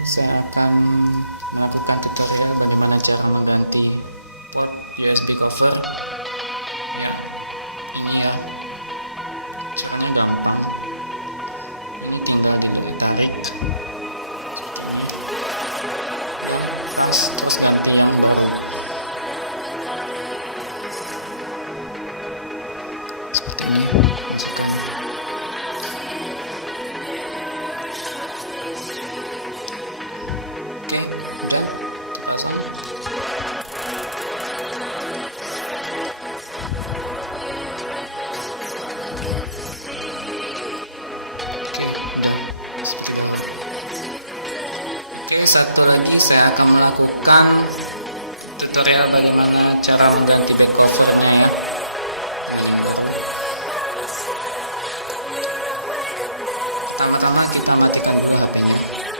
saya akan melakukan tutorial bagaimana cara mengganti port USB cover. Ya, ini ya, caranya gampang. Ini tinggal ditarik, terus ganti yang baru. Seperti ini. Satu lagi saya akan melakukan tutorial bagaimana cara mengganti back covernya ya. Pertama-tama kita matikan dulu HP-nya.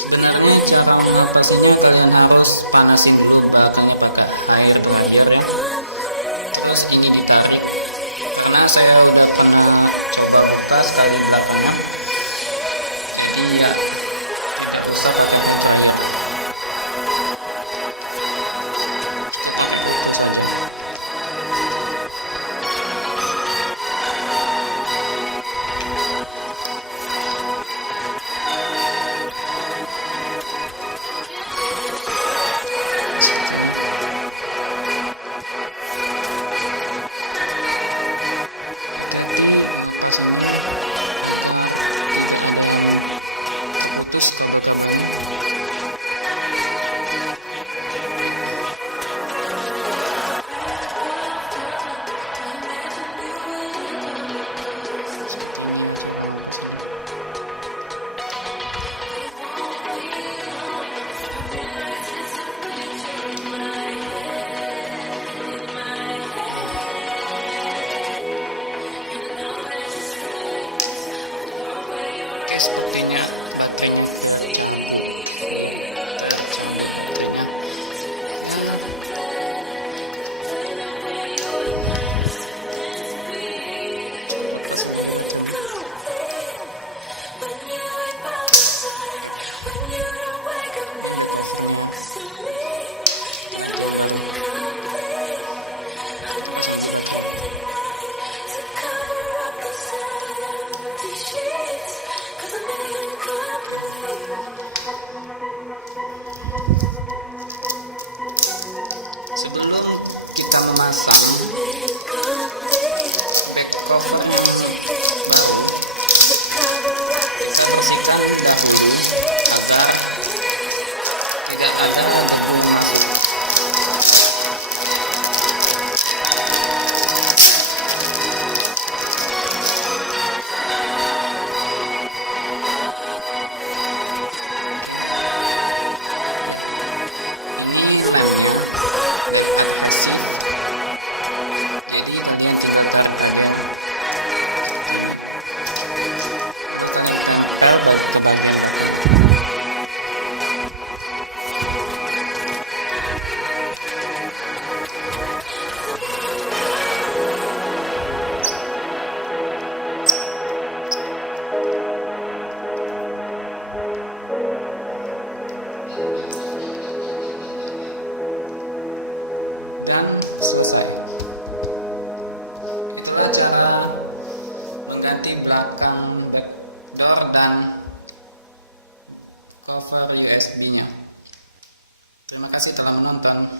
Sebenarnya cara mengatasinya kalian harus panasin dulu baterainya pakai air mengalir ya. Terus ini ditarik, karena saya udah pernah coba lepas kali belakangan, jadi ya tidak usah pakai tarik. Sepertinya baterainya sebelum kita memasang back cover yang baru, kita bersihkan dahulu agar tidak ada debu masuk. Dan selesai. Itulah cara mengganti belakang backdoor dan cover USB-nya. Terima kasih telah menonton.